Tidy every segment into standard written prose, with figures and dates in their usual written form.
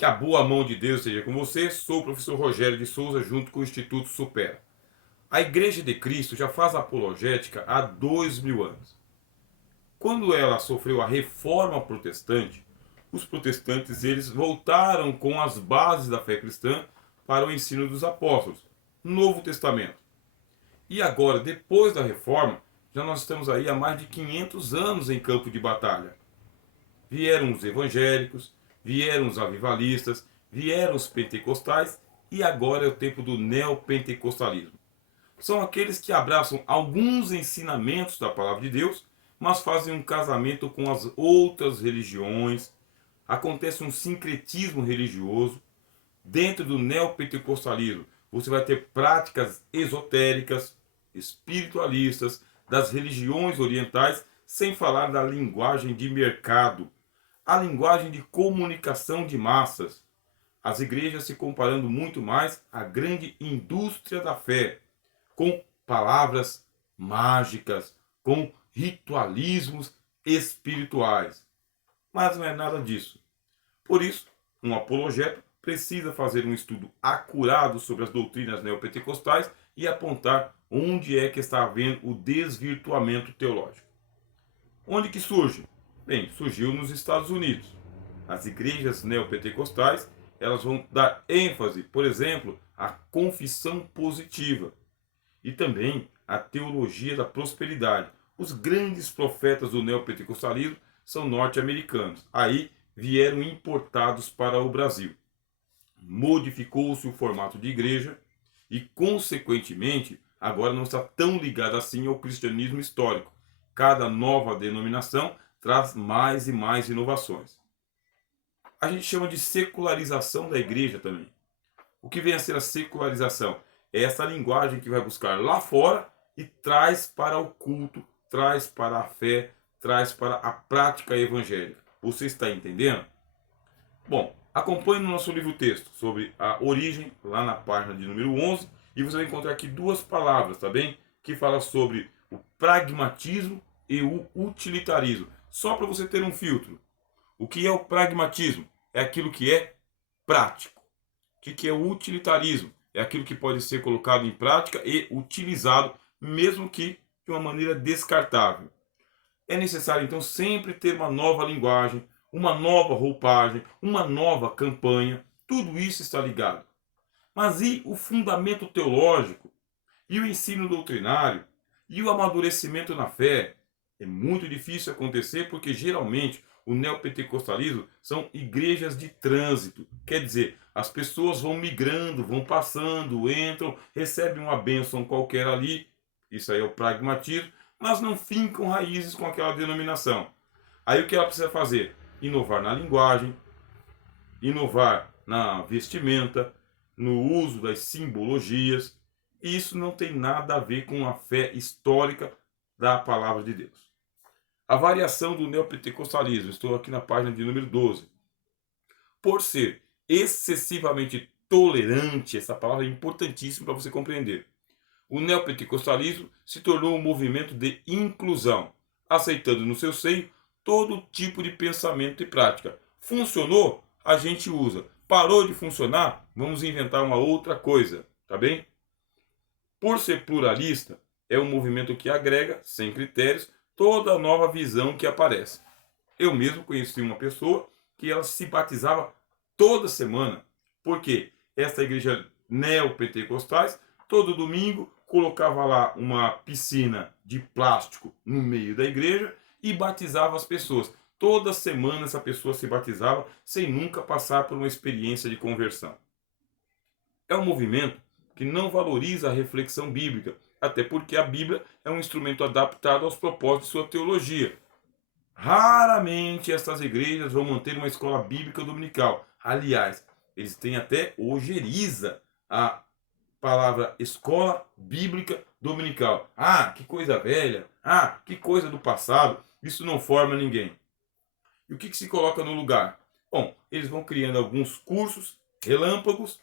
Que a boa mão de Deus esteja com você. Sou o professor Rogério de Souza, junto com o Instituto Supera. A Igreja de Cristo já faz apologética há 2000 anos. Quando ela sofreu a reforma protestante, os protestantes eles voltaram com as bases da fé cristã para o ensino dos apóstolos, Novo Testamento. E agora, depois da reforma, já nós estamos aí há mais de 500 anos em campo de batalha. Vieram os evangélicos, vieram os avivalistas, vieram os pentecostais e agora é o tempo do neopentecostalismo. São aqueles que abraçam alguns ensinamentos da palavra de Deus, mas fazem um casamento com as outras religiões. Acontece um sincretismo religioso. Dentro do neopentecostalismo, você vai ter práticas esotéricas, espiritualistas, das religiões orientais, sem falar da linguagem de mercado, a linguagem de comunicação de massas. As igrejas se comparando muito mais à grande indústria da fé, com palavras mágicas, com ritualismos espirituais. Mas não é nada disso. Por isso, um apologeta precisa fazer um estudo acurado sobre as doutrinas neopentecostais e apontar onde é que está havendo o desvirtuamento teológico. Onde que surge? Bem, surgiu nos Estados Unidos. As igrejas neopentecostais, elas vão dar ênfase, por exemplo, à confissão positiva e também à teologia da prosperidade. Os grandes profetas do neopentecostalismo são norte-americanos. Aí vieram importados para o Brasil. Modificou-se o formato de igreja e, consequentemente, agora não está tão ligado assim ao cristianismo histórico. Cada nova denominação traz mais e mais inovações. A gente chama de secularização da igreja também. O que vem a ser a secularização? É essa linguagem que vai buscar lá fora e traz para o culto, traz para a fé, traz para a prática evangélica. Você está entendendo? Bom, acompanhe no nosso livro-texto sobre a origem, lá na página de número 11, e você vai encontrar aqui duas palavras, tá bem? Que fala sobre o pragmatismo e o utilitarismo. Só para você ter um filtro. O que é o pragmatismo? É aquilo que é prático. O que é o utilitarismo? É aquilo que pode ser colocado em prática e utilizado, mesmo que de uma maneira descartável. É necessário, então, sempre ter uma nova linguagem, uma nova roupagem, uma nova campanha. Tudo isso está ligado. Mas e o fundamento teológico? E o ensino doutrinário? E o amadurecimento na fé? É muito difícil acontecer porque, geralmente, o neopentecostalismo são igrejas de trânsito. Quer dizer, as pessoas vão migrando, vão passando, entram, recebem uma bênção qualquer ali. Isso aí é o pragmatismo, mas não fincam raízes com aquela denominação. Aí o que ela precisa fazer? Inovar na linguagem, inovar na vestimenta, no uso das simbologias. E isso não tem nada a ver com a fé histórica da palavra de Deus. A variação do neopentecostalismo, estou aqui na página de número 12. Por ser excessivamente tolerante, essa palavra é importantíssima para você compreender. O neopentecostalismo se tornou um movimento de inclusão, aceitando no seu seio todo tipo de pensamento e prática. Funcionou? A gente usa. Parou de funcionar? Vamos inventar uma outra coisa, tá bem? Por ser pluralista, é um movimento que agrega, sem critérios, toda nova visão que aparece. Eu mesmo conheci uma pessoa que ela se batizava toda semana, porque esta igreja neopentecostais, todo domingo, colocava lá uma piscina de plástico no meio da igreja e batizava as pessoas. Toda semana essa pessoa se batizava sem nunca passar por uma experiência de conversão. É um movimento que não valoriza a reflexão bíblica, até porque a Bíblia é um instrumento adaptado aos propósitos de sua teologia. Raramente estas igrejas vão manter uma escola bíblica dominical. Aliás, eles têm até ojeriza a palavra escola bíblica dominical. Ah, que coisa velha. Ah, que coisa do passado. Isso não forma ninguém. E o que se coloca no lugar? Bom, eles vão criando alguns cursos relâmpagos,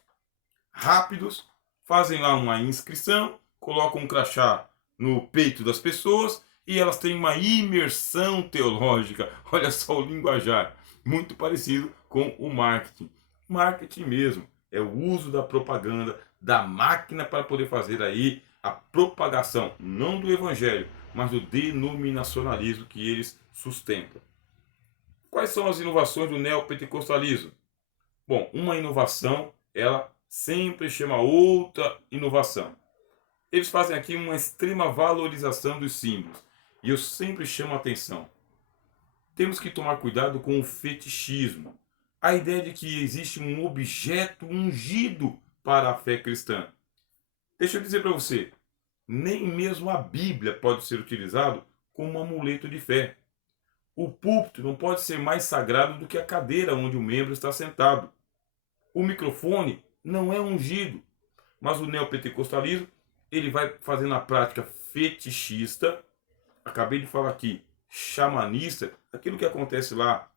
rápidos, fazem lá uma inscrição, colocam um crachá no peito das pessoas e elas têm uma imersão teológica. Olha só o linguajar, muito parecido com o marketing. Marketing mesmo. É o uso da propaganda, da máquina para poder fazer aí a propagação, não do evangelho, mas do denominacionalismo que eles sustentam. Quais são as inovações do neopentecostalismo? Bom, uma inovação, ela sempre chama outra inovação. Eles fazem aqui uma extrema valorização dos símbolos. E eu sempre chamo a atenção. Temos que tomar cuidado com o fetichismo. A ideia de que existe um objeto ungido para a fé cristã. Deixa eu dizer para você, nem mesmo a Bíblia pode ser utilizado como um amuleto de fé. O púlpito não pode ser mais sagrado do que a cadeira onde o membro está sentado. O microfone não é ungido, mas o neopentecostalismo ele vai fazendo a prática fetichista. Acabei de falar aqui, xamanista, aquilo que acontece lá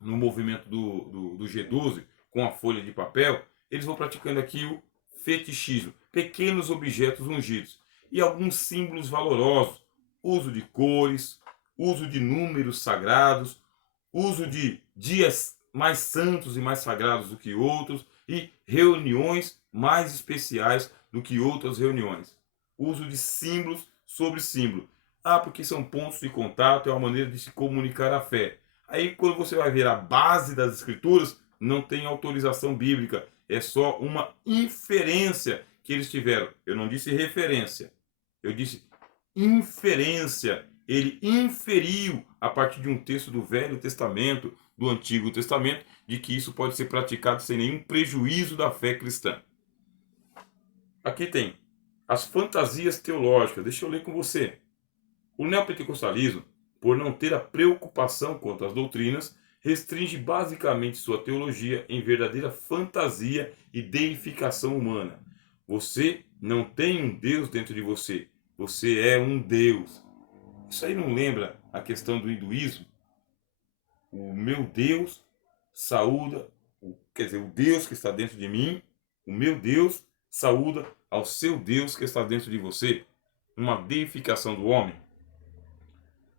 no movimento do G12 com a folha de papel, eles vão praticando aqui o fetichismo, pequenos objetos ungidos e alguns símbolos valorosos, uso de cores, uso de números sagrados, uso de dias mais santos e mais sagrados do que outros e reuniões mais especiais do que outras reuniões. Uso de símbolos sobre símbolo. Ah, porque são pontos de contato, é uma maneira de se comunicar a fé. Aí quando você vai ver a base das escrituras, não tem autorização bíblica, é só uma inferência que eles tiveram. Eu não disse referência, eu disse inferência. Ele inferiu a partir de um texto do Velho Testamento, do Antigo Testamento, de que isso pode ser praticado sem nenhum prejuízo da fé cristã. Aqui tem as fantasias teológicas. Deixa eu ler com você. O neopentecostalismo, por não ter a preocupação quanto às doutrinas, restringe basicamente sua teologia em verdadeira fantasia e deificação humana. Você não tem um Deus dentro de você. Você é um Deus. Isso aí não lembra a questão do hinduísmo? O meu Deus saúda, quer dizer, o Deus que está dentro de mim, o meu Deus saúda ao seu Deus que está dentro de você. Uma deificação do homem.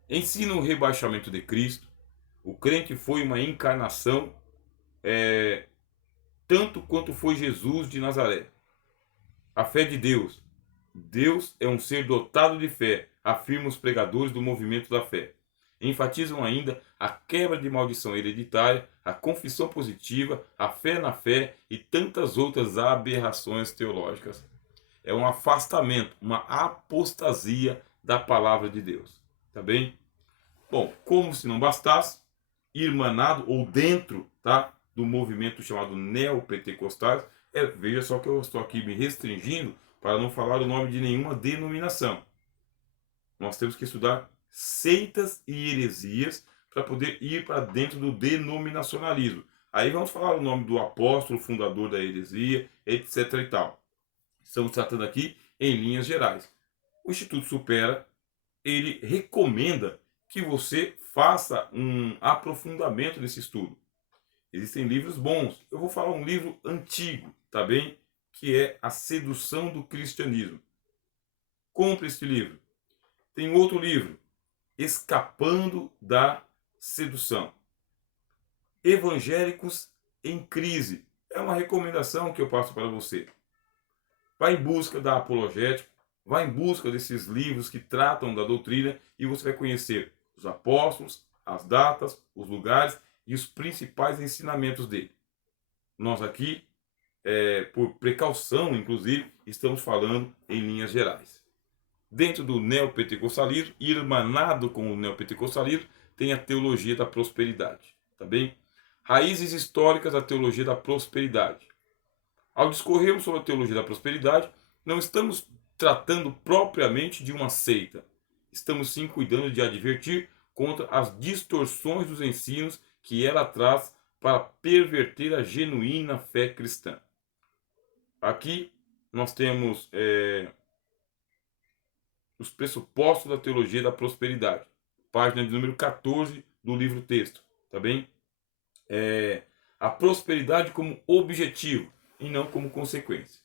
Ensina o rebaixamento de Cristo. O crente foi uma encarnação tanto quanto foi Jesus de Nazaré. A fé de Deus. Deus é um ser dotado de fé, afirmam os pregadores do movimento da fé. Enfatizam ainda a quebra de maldição hereditária, a confissão positiva, a fé na fé e tantas outras aberrações teológicas. É um afastamento, uma apostasia da palavra de Deus. Tá bem? Bom, como se não bastasse, irmanado ou dentro, tá, do movimento chamado neopentecostais, veja só que eu estou aqui me restringindo para não falar o nome de nenhuma denominação. Nós temos que estudar seitas e heresias para poder ir para dentro do denominacionalismo. Aí vamos falar o nome do apóstolo, fundador da heresia, etc. e tal. Estamos tratando aqui em linhas gerais. O Instituto Supera, ele recomenda que você faça um aprofundamento nesse estudo. Existem livros bons. Eu vou falar um livro antigo, tá bem? Que é A Sedução do Cristianismo. Compre este livro. Tem outro livro, Escapando da Sedução. Evangélicos em Crise. É uma recomendação que eu passo para você. Vá em busca da apologética, vá em busca desses livros que tratam da doutrina e você vai conhecer os apóstolos, as datas, os lugares e os principais ensinamentos dele. Nós aqui, por precaução, inclusive, estamos falando em linhas gerais. Dentro do neopentecostalismo, irmanado com o neopentecostalismo, tem a teologia da prosperidade. Tá bem? Raízes históricas da teologia da prosperidade. Ao discorrermos sobre a teologia da prosperidade, não estamos tratando propriamente de uma seita. Estamos sim cuidando de advertir contra as distorções dos ensinos que ela traz para perverter a genuína fé cristã. Aqui nós temos os pressupostos da teologia da prosperidade, página de número 14 do livro texto, tá bem? A prosperidade como objetivo e não como consequência.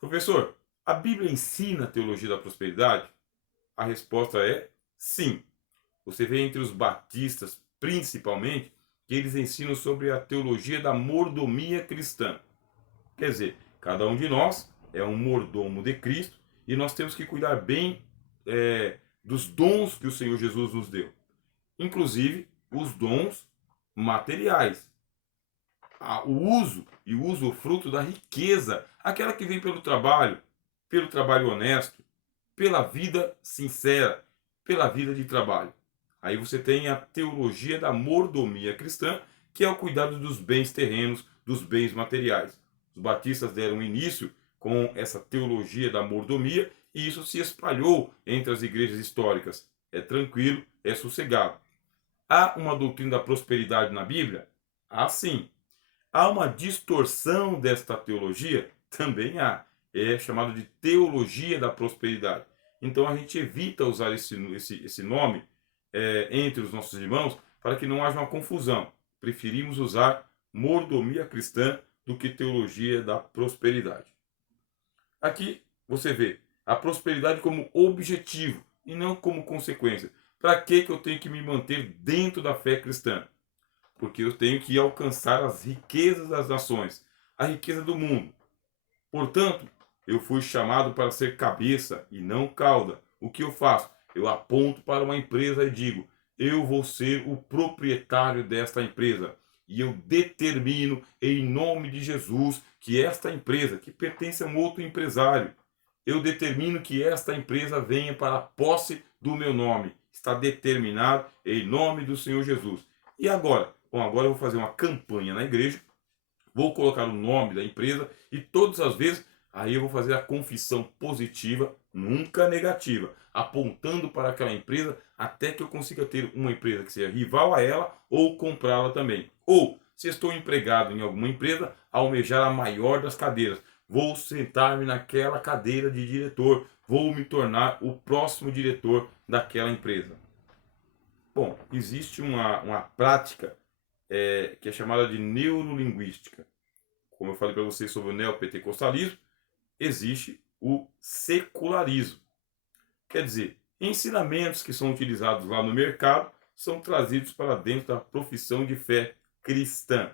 Professor, a Bíblia ensina a teologia da prosperidade? A resposta é sim. Você vê entre os batistas, principalmente, que eles ensinam sobre a teologia da mordomia cristã. Quer dizer, cada um de nós é um mordomo de Cristo e nós temos que cuidar bem dos dons que o Senhor Jesus nos deu. Inclusive, os dons materiais. O uso e o usufruto da riqueza, aquela que vem pelo trabalho honesto, pela vida sincera, pela vida de trabalho. Aí você tem a teologia da mordomia cristã, que é o cuidado dos bens terrenos, dos bens materiais. Os batistas deram início com essa teologia da mordomia e isso se espalhou entre as igrejas históricas. É tranquilo, é sossegado. Há uma doutrina da prosperidade na Bíblia? Há sim. Há uma distorção desta teologia? Também há. É chamado de teologia da prosperidade. Então a gente evita usar esse nome entre os nossos irmãos para que não haja uma confusão. Preferimos usar mordomia cristã do que teologia da prosperidade. Aqui você vê a prosperidade como objetivo e não como consequência. Para que eu tenho que me manter dentro da fé cristã? Porque eu tenho que alcançar as riquezas das nações, a riqueza do mundo. Portanto, eu fui chamado para ser cabeça e não cauda. O que eu faço? Eu aponto para uma empresa e digo: eu vou ser o proprietário desta empresa. E eu determino, em nome de Jesus, que esta empresa, que pertence a um outro empresário, eu determino que esta empresa venha para a posse do meu nome. Está determinado em nome do Senhor Jesus. E agora? Bom, agora eu vou fazer uma campanha na igreja, vou colocar o nome da empresa e todas as vezes aí eu vou fazer a confissão positiva, nunca negativa, apontando para aquela empresa até que eu consiga ter uma empresa que seja rival a ela ou comprá-la também. Ou, se estou empregado em alguma empresa, almejar a maior das cadeiras. Vou sentar-me naquela cadeira de diretor, vou me tornar o próximo diretor daquela empresa. Bom, existe uma prática que é chamada de neurolinguística. Como eu falei para vocês sobre o neopentecostalismo, existe o secularismo. Quer dizer, ensinamentos que são utilizados lá no mercado são trazidos para dentro da profissão de fé cristã.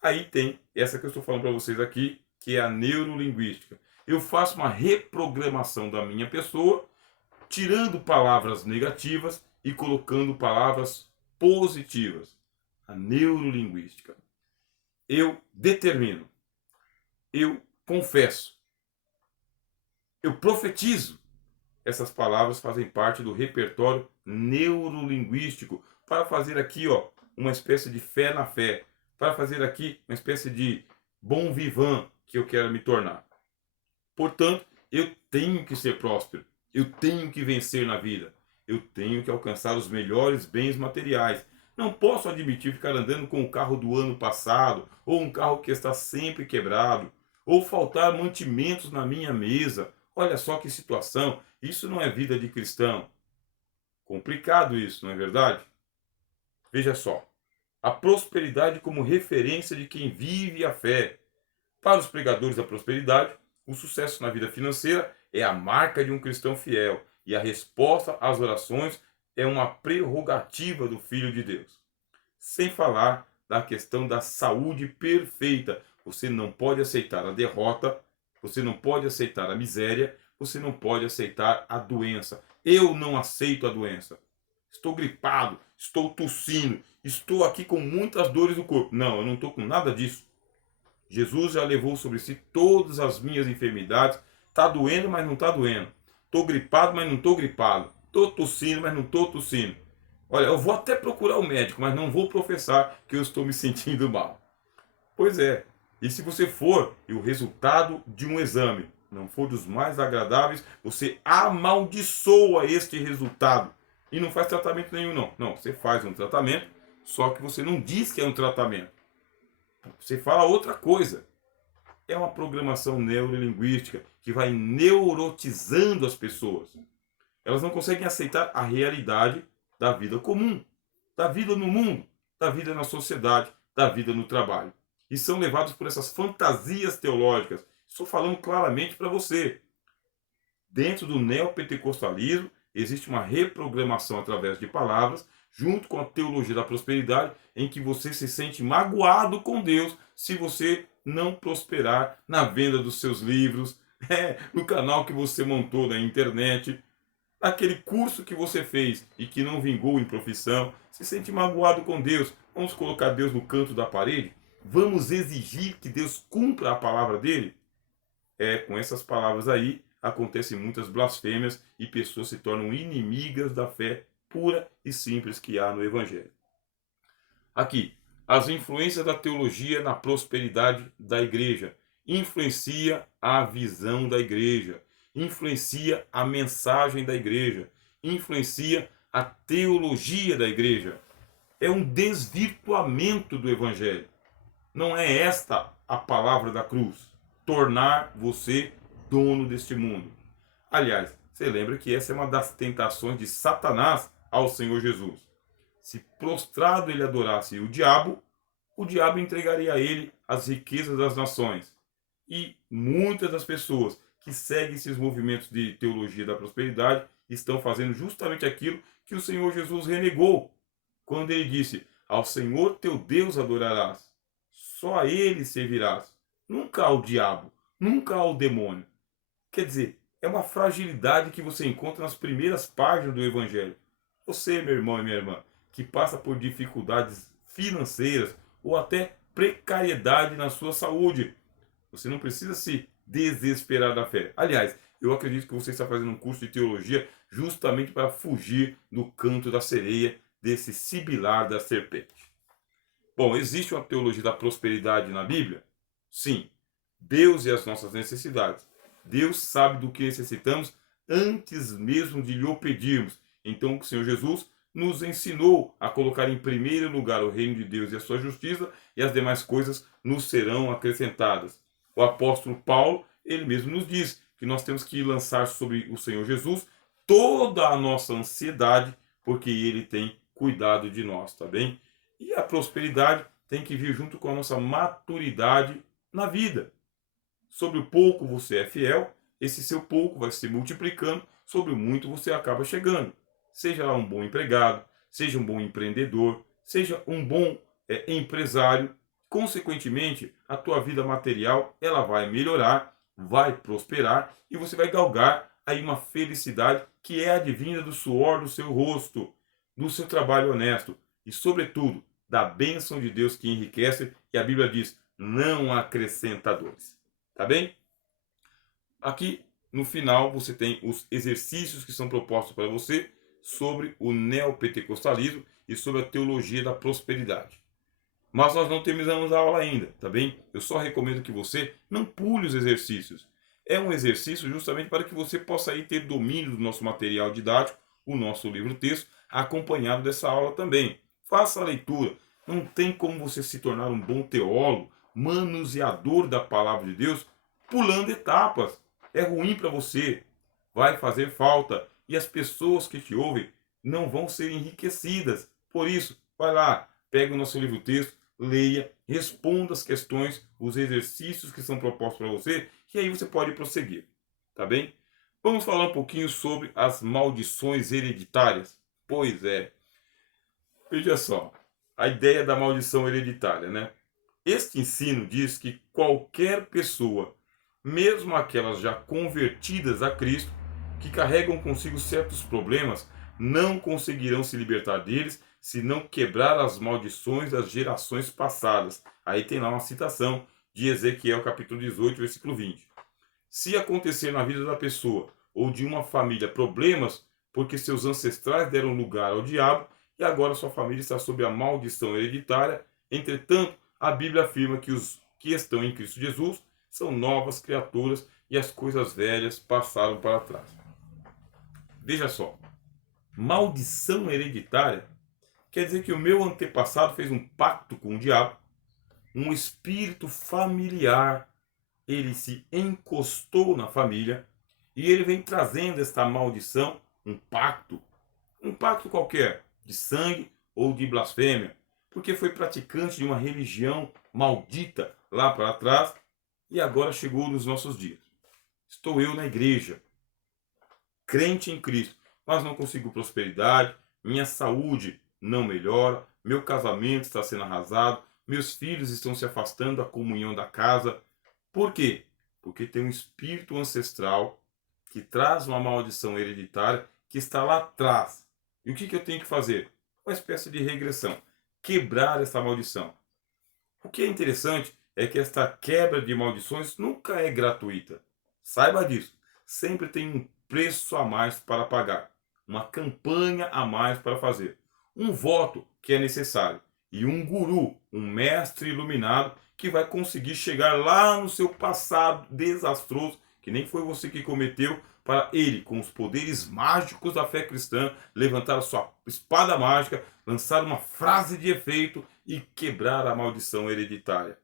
Aí tem essa que eu estou falando para vocês aqui, que é a neurolinguística. Eu faço uma reprogramação da minha pessoa, tirando palavras negativas e colocando palavras positivas. A neurolinguística. Eu determino, eu confesso, eu profetizo. Essas palavras fazem parte do repertório neurolinguístico para fazer aqui uma espécie de fé na fé, para fazer aqui uma espécie de bom vivant que eu quero me tornar. Portanto, eu tenho que ser próspero, eu tenho que vencer na vida, eu tenho que alcançar os melhores bens materiais. Não posso admitir ficar andando com o carro do ano passado, ou um carro que está sempre quebrado, ou faltar mantimentos na minha mesa. Olha só que situação, isso não é vida de cristão. Complicado isso, não é verdade? Veja só, a prosperidade como referência de quem vive a fé. Para os pregadores da prosperidade, o sucesso na vida financeira é a marca de um cristão fiel e a resposta às orações é uma prerrogativa do Filho de Deus. Sem falar da questão da saúde perfeita. Você não pode aceitar a derrota, você não pode aceitar a miséria, você não pode aceitar a doença. Eu não aceito a doença. Estou gripado, estou tossindo, estou aqui com muitas dores no corpo. Não, eu não estou com nada disso. Jesus já levou sobre si todas as minhas enfermidades. Está doendo, mas não está doendo. Estou gripado, mas não estou gripado. Estou tossindo, mas não estou tossindo. Olha, eu vou até procurar o médico, mas não vou professar que eu estou me sentindo mal. Pois é. E se você for e o resultado de um exame não for dos mais agradáveis, você amaldiçoa este resultado. E não faz tratamento nenhum, não. Não, você faz um tratamento, só que você não diz que é um tratamento. Você fala outra coisa. É uma programação neurolinguística que vai neurotizando as pessoas. Elas não conseguem aceitar a realidade da vida comum, da vida no mundo, da vida na sociedade, da vida no trabalho. E são levados por essas fantasias teológicas. Estou falando claramente para você. Dentro do neopentecostalismo, existe uma reprogramação através de palavras, junto com a teologia da prosperidade, em que você se sente magoado com Deus se você não prosperar na venda dos seus livros, no canal que você montou na internet, aquele curso que você fez e que não vingou em profissão, se sente magoado com Deus. Vamos colocar Deus no canto da parede? Vamos exigir que Deus cumpra a palavra dele? Com essas palavras aí, acontecem muitas blasfêmias e pessoas se tornam inimigas da fé pura e simples que há no Evangelho. Aqui, as influências da teologia na prosperidade da igreja. Influencia a visão da igreja, influencia a mensagem da igreja, influencia a teologia da igreja. É um desvirtuamento do Evangelho. Não é esta a palavra da cruz: tornar você dono deste mundo. Aliás, você lembra que essa é uma das tentações de Satanás ao Senhor Jesus. Se prostrado ele adorasse o diabo entregaria a ele as riquezas das nações. E muitas das pessoas que seguem esses movimentos de teologia da prosperidade estão fazendo justamente aquilo que o Senhor Jesus renegou, quando ele disse: ao Senhor teu Deus adorarás, só a ele servirás, nunca ao diabo, nunca ao demônio. Quer dizer, é uma fragilidade que você encontra nas primeiras páginas do Evangelho. Você, meu irmão e minha irmã, que passa por dificuldades financeiras ou até precariedade na sua saúde, você não precisa se desesperar da fé. Aliás, eu acredito que você está fazendo um curso de teologia justamente para fugir do canto da sereia, desse sibilar da serpente. Bom, existe uma teologia da prosperidade na Bíblia? Sim. Deus e as nossas necessidades. Deus sabe do que necessitamos antes mesmo de lhe o pedirmos. Então, o Senhor Jesus nos ensinou a colocar em primeiro lugar o reino de Deus e a sua justiça, e as demais coisas nos serão acrescentadas. O apóstolo Paulo, ele mesmo nos diz que nós temos que lançar sobre o Senhor Jesus toda a nossa ansiedade, porque ele tem cuidado de nós, tá bem? E a prosperidade tem que vir junto com a nossa maturidade na vida. Sobre o pouco você é fiel, esse seu pouco vai se multiplicando, sobre o muito você acaba chegando. Seja lá um bom empregado, seja um bom empreendedor, seja um bom empresário, consequentemente, a tua vida material ela vai melhorar, vai prosperar e você vai galgar aí uma felicidade que é advinda do suor do seu rosto, do seu trabalho honesto e, sobretudo, da bênção de Deus que enriquece, e a Bíblia diz: não acrescenta dores. Tá bem? Aqui no final você tem os exercícios que são propostos para você sobre o neopentecostalismo e sobre a teologia da prosperidade. Mas nós não terminamos a aula ainda, tá bem? Eu só recomendo que você não pule os exercícios. É um exercício justamente para que você possa aí ter domínio do nosso material didático, o nosso livro-texto, acompanhado dessa aula também. Faça a leitura. Não tem como você se tornar um bom teólogo, manuseador da palavra de Deus, pulando etapas. É ruim para você, vai fazer falta, e as pessoas que te ouvem não vão ser enriquecidas. Por isso, vai lá, pega o nosso livro-texto, leia, responda as questões, os exercícios que são propostos para você, e aí você pode prosseguir, tá bem? Vamos falar um pouquinho sobre as maldições hereditárias. Pois é, veja só, a ideia da maldição hereditária, né? Este ensino diz que qualquer pessoa, mesmo aquelas já convertidas a Cristo, que carregam consigo certos problemas, não conseguirão se libertar deles se não quebrar as maldições das gerações passadas. Aí tem lá uma citação de Ezequiel capítulo 18, versículo 20. Se acontecer na vida da pessoa ou de uma família problemas, porque seus ancestrais deram lugar ao diabo e agora sua família está sob a maldição hereditária, entretanto, a Bíblia afirma que os que estão em Cristo Jesus são novas criaturas e as coisas velhas passaram para trás. Veja só, maldição hereditária quer dizer que o meu antepassado fez um pacto com o diabo, um espírito familiar, ele se encostou na família e ele vem trazendo esta maldição, um pacto qualquer, de sangue ou de blasfêmia, porque foi praticante de uma religião maldita lá para trás e agora chegou nos nossos dias. Estou eu na igreja, crente em Cristo, mas não consigo prosperidade, minha saúde não melhora, meu casamento está sendo arrasado, meus filhos estão se afastando da comunhão da casa. Por quê? Porque tem um espírito ancestral que traz uma maldição hereditária que está lá atrás. E o que eu tenho que fazer? Uma espécie de regressão. Quebrar essa maldição. O que é interessante é que esta quebra de maldições nunca é gratuita. Saiba disso. Sempre tem um preço a mais para pagar. Uma campanha a mais para fazer. Um voto que é necessário. E um guru, um mestre iluminado, que vai conseguir chegar lá no seu passado desastroso, que nem foi você que cometeu, para ele, com os poderes mágicos da fé cristã, levantar a sua espada mágica, lançar uma frase de efeito e quebrar a maldição hereditária.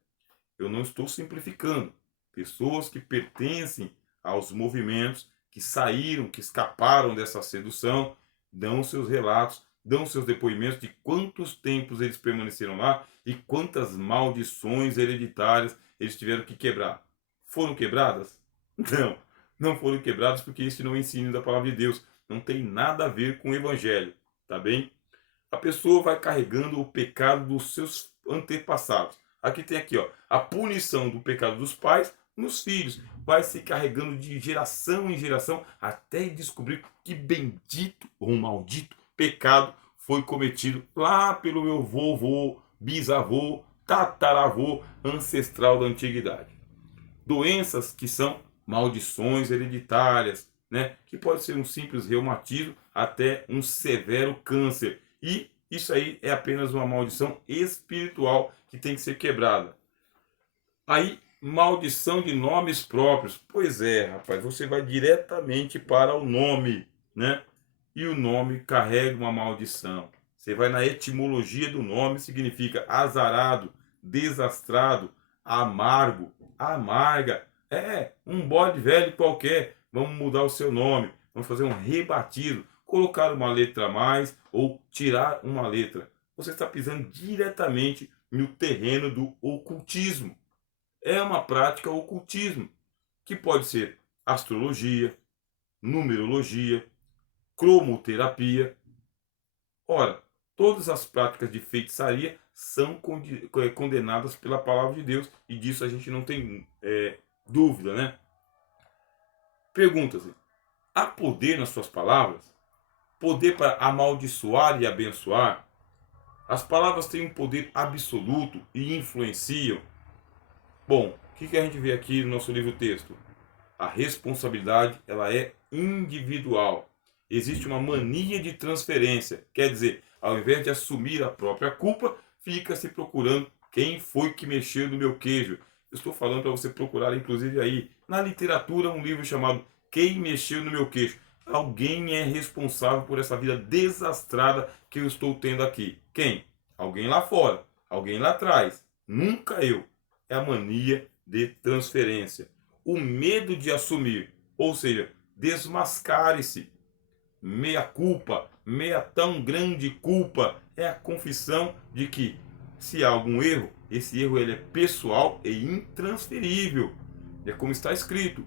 Eu não estou simplificando. Pessoas que pertencem aos movimentos, que saíram, que escaparam dessa sedução, dão seus relatos, dão seus depoimentos de quantos tempos eles permaneceram lá e quantas maldições hereditárias eles tiveram que quebrar. Foram quebradas? Não, não foram quebradas porque isso não é ensino da palavra de Deus. Não tem nada a ver com o evangelho, tá bem? A pessoa vai carregando o pecado dos seus antepassados. Aqui tem aqui, ó, a punição do pecado dos pais nos filhos. Vai se carregando de geração em geração até descobrir que bendito ou maldito pecado foi cometido lá pelo meu vovô, bisavô, tataravô, ancestral da antiguidade. Doenças que são maldições hereditárias, né? Que pode ser um simples reumatismo até um severo câncer. E isso aí é apenas uma maldição espiritual que tem que ser quebrada. Aí, maldição de nomes próprios. Pois é, rapaz, você vai diretamente para o nome, né? E o nome carrega uma maldição. Você vai na etimologia do nome, significa azarado, desastrado, amargo, amarga. É, um bode velho qualquer. Vamos mudar o seu nome. Vamos fazer um rebatido. Colocar uma letra a mais ou tirar uma letra. Você está pisando diretamente no terreno do ocultismo. É uma prática ocultismo, que pode ser astrologia, numerologia, cromoterapia. Ora, todas as práticas de feitiçaria são condenadas pela palavra de Deus e disso a gente não tem dúvida, né? Pergunta-se: há poder nas suas palavras? Poder para amaldiçoar e abençoar? As palavras têm um poder absoluto e influenciam. Bom, o que a gente vê aqui no nosso livro-texto? A responsabilidade ela é individual. Existe uma mania de transferência. Quer dizer, ao invés de assumir a própria culpa, fica se procurando quem foi que mexeu no meu queijo. Eu estou falando para você procurar, inclusive aí, na literatura, um livro chamado Quem Mexeu no Meu Queijo. Alguém é responsável por essa vida desastrada que eu estou tendo aqui. Quem? Alguém lá fora. Alguém lá atrás. Nunca eu. É a mania de transferência. O medo de assumir, ou seja, desmascare-se. Meia culpa, meia tão grande culpa, é a confissão de que se há algum erro, esse erro ele é pessoal e intransferível. É como está escrito.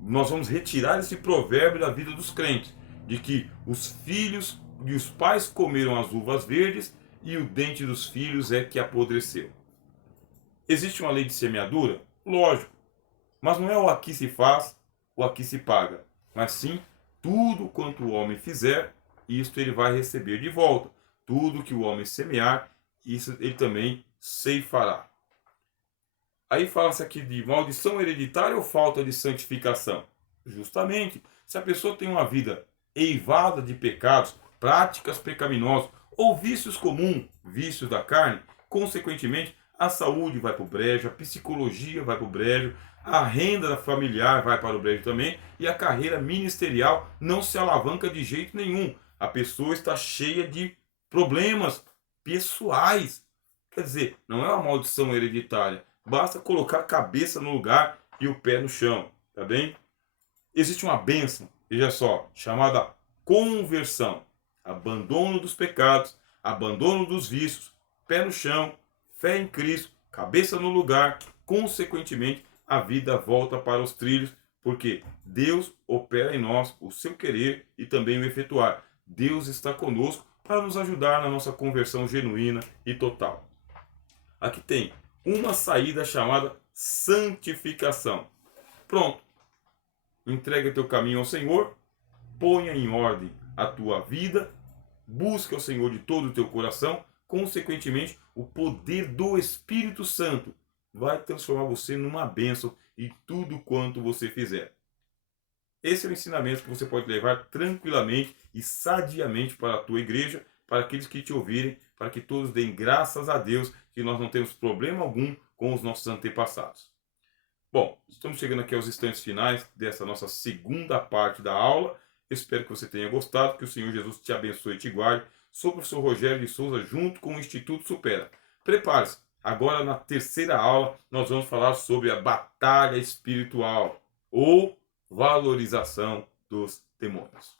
Nós vamos retirar esse provérbio da vida dos crentes, de que os filhos e os pais comeram as uvas verdes e o dente dos filhos é que apodreceu. Existe uma lei de semeadura? Lógico. Mas não é o aqui se faz, o aqui se paga. Mas sim, tudo quanto o homem fizer, isto ele vai receber de volta. Tudo que o homem semear, isso ele também ceifará. Aí fala-se aqui de maldição hereditária ou falta de santificação. Justamente, se a pessoa tem uma vida eivada de pecados, práticas pecaminosas ou vícios comuns, vícios da carne, consequentemente, a saúde vai para o brejo, a psicologia vai para o brejo, a renda familiar vai para o brejo também e a carreira ministerial não se alavanca de jeito nenhum. A pessoa está cheia de problemas pessoais. Quer dizer, não é uma maldição hereditária. Basta colocar a cabeça no lugar e o pé no chão, tá bem? Existe uma bênção, veja só, chamada conversão. Abandono dos pecados, abandono dos vícios, pé no chão, fé em Cristo, cabeça no lugar, consequentemente a vida volta para os trilhos, porque Deus opera em nós o seu querer e também o efetuar. Deus está conosco para nos ajudar na nossa conversão genuína e total. Aqui tem uma saída chamada santificação. Pronto. Entrega teu caminho ao Senhor, ponha em ordem a tua vida, busca o Senhor de todo o teu coração, consequentemente, o poder do Espírito Santo vai transformar você numa bênção em tudo quanto você fizer. Esse é o ensinamento que você pode levar tranquilamente e sadiamente para a tua igreja, para aqueles que te ouvirem, para que todos deem graças a Deus que nós não temos problema algum com os nossos antepassados. Bom, estamos chegando aqui aos instantes finais dessa nossa segunda parte da aula. Espero que você tenha gostado, que o Senhor Jesus te abençoe e te guarde. Sou o professor Rogério de Souza, junto com o Instituto Supera. Prepare-se, agora na terceira aula nós vamos falar sobre a batalha espiritual ou valorização dos demônios.